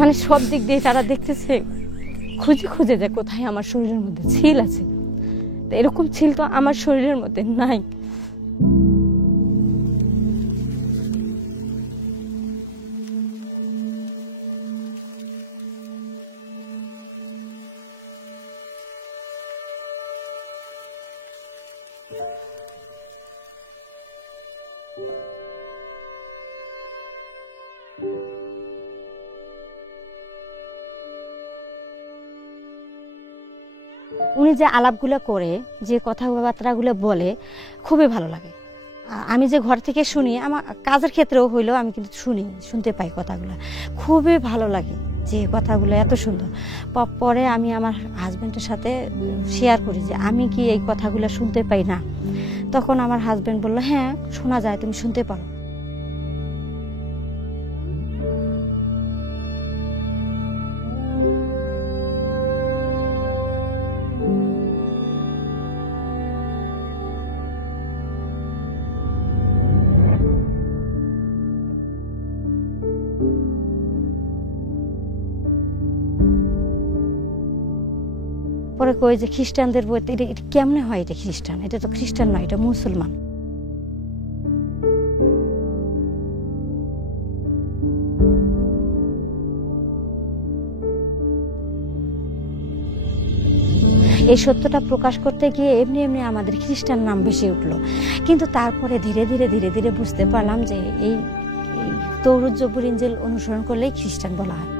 মানে সব দিক দিয়ে তারা দেখতেছে, খুঁজে খুঁজে যে কোথায় আমার শরীরের মধ্যে ছিল আছে। এরকম ছিল তো আমার শরীরের মধ্যে নাই। উনি যে আলাপগুলো করে, যে কথাবার্তাগুলো বলে, খুবই ভালো লাগে। আমি যে ঘর থেকে শুনি, আমার কাজের ক্ষেত্রেও হইলেও আমি কিন্তু শুনতে পাই কথাগুলো, খুবই ভালো লাগে যে কথাগুলো এত সুন্দর। পরে আমি আমার হাজব্যান্ডের সাথে শেয়ার করি যে আমি কি এই কথাগুলো শুনতে পাই না। তখন আমার হাজব্যান্ড বলল, হ্যাঁ শোনা যায়, তুমি শুনতে পারো। পরে কই যে খ্রিস্টানদের বইতে এটা কেমনে হয়, এটা খ্রিস্টান, এটা তো খ্রিস্টান নয়, এটা মুসলমান। এই সত্যটা প্রকাশ করতে গিয়ে এমনি এমনি আমাদের খ্রিস্টান নাম বেশি উঠলো। কিন্তু তারপরে ধীরে ধীরে ধীরে ধীরে বুঝতে পারলাম যে এই তৌরাত জবুর ইনজিল অনুসরণ করলেই খ্রিস্টান বলা হয়।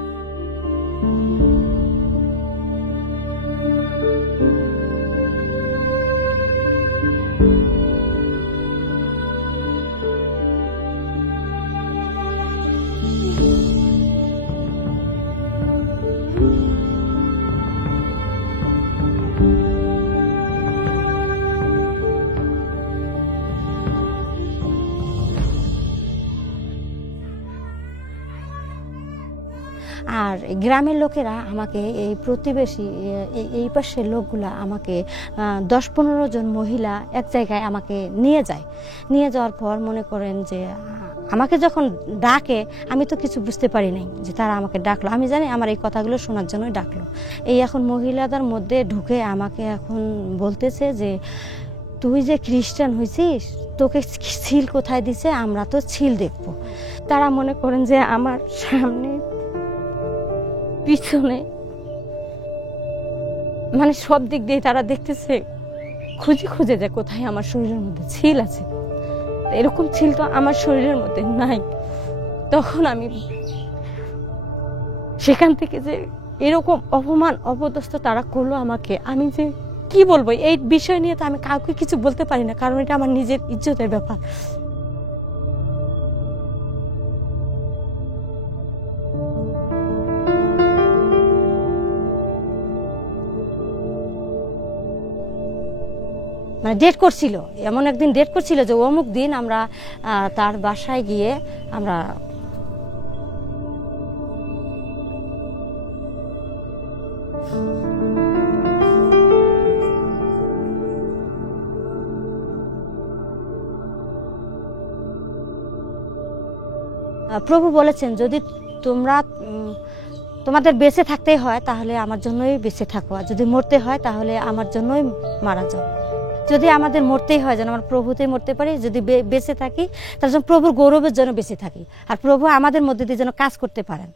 আর গ্রামের লোকেরা আমাকে, এই প্রতিবেশী এই পাশের লোকগুলা আমাকে 10-15 জন মহিলা এক জায়গায় আমাকে নিয়ে যায়। নিয়ে যাওয়ার পর মনে করেন যে আমাকে যখন ডাকে, আমি তো কিছু বুঝতে পারি নাই যে তারা আমাকে ডাকলো। আমি জানি আমার এই কথাগুলো শোনার জন্যই ডাকলো। এই এখন মহিলাদের মধ্যে ঢুকে আমাকে এখন বলতেছে যে তুই যে খ্রিস্টান হয়েছিস, তোকে ছিল কোথায় দিছে, আমরা তো ছিল দেখবো। তারা মনে করেন যে আমার সামনে পিছনে মানে সব দিক দিয়ে তারা দেখতেছে, খুঁজে খুঁজে যে কোথায় আমার শরীরের মধ্যে ছিল আছে। এরকম ছিল তো আমার শরীরের মধ্যে নাই। তখন আমি সেখান থেকে যে এরকম অপমান অপদস্থ তারা করলো আমাকে, আমি যে কি বলবো এই বিষয় নিয়ে, তো আমি কাউকে কিছু বলতে পারি না, কারণ এটা আমার নিজের ইজ্জতের ব্যাপার। মানে ডেট করছিল, এমন একদিন ডেট করছিল যে অমুক দিন আমরা তার বাসায় গিয়ে আমরা প্রভু বলেছেন যদি তোমাদের বেঁচে থাকতেই হয় তাহলে আমার জন্যই বেঁচে থাকো, আর যদি মরতে হয় তাহলে আমার জন্যই মারা যাও। যদি আমাদের মরতেই হয় যেন আমরা প্রভুতেই মরতে পারি, যদি বেঁচে থাকি তার জন্য প্রভুর গৌরবের জন্য বেঁচে থাকি, আর প্রভু আমাদের মধ্যে দিয়ে যেন কাজ করতে পারেন।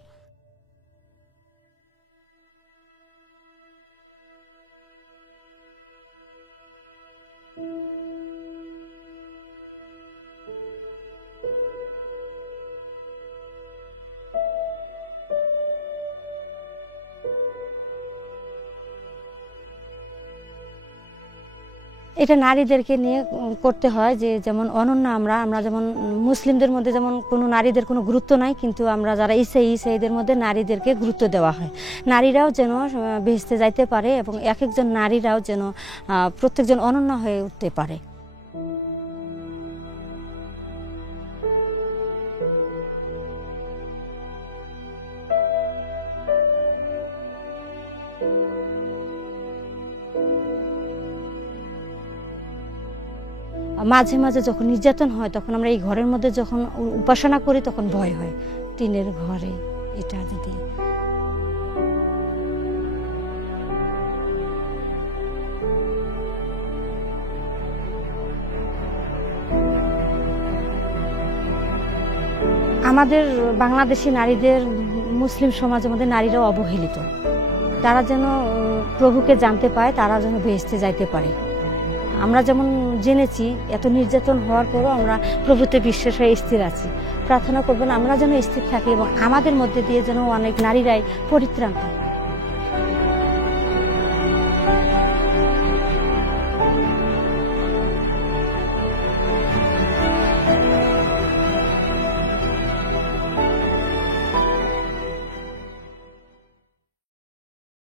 এটা নারীদেরকে নিয়ে করতে হয়, যে যেমন অনন্য আমরা যেমন মুসলিমদের মধ্যে যেমন কোনো নারীদের কোনো গুরুত্ব নাই, কিন্তু আমরা যারা ইসাইদের মধ্যে নারীদেরকে গুরুত্ব দেওয়া হয়। নারীরাও যেন বেহেশতে যাইতে পারে এবং এক একজন নারীরাও যেন প্রত্যেকজন অনন্য হয়ে উঠতে পারে। মাঝে মাঝে যখন নির্যাতন হয় তখন আমরা এই ঘরের মধ্যে যখন উপাসনা করি তখন ভয় হয়। টিনের ঘরে এটা যদি আমাদের বাংলাদেশি নারীদের মুসলিম সমাজের মধ্যে নারীরাও অবহেলিত। তারা যেন প্রভুকে জানতে পায়, তারা যেন বেহেশতে যাইতে পারে। আমরা যেমন জেনেছি এত নির্যাতন হওয়ার পরও আমরা প্রভুতে বিশ্বাস হয়ে স্থির আছি। প্রার্থনা করবেন আমরা যেন স্থির থাকি এবং আমাদের মধ্যে দিয়ে যেন অনেক নারীরাই পরিত্রাণ পায়।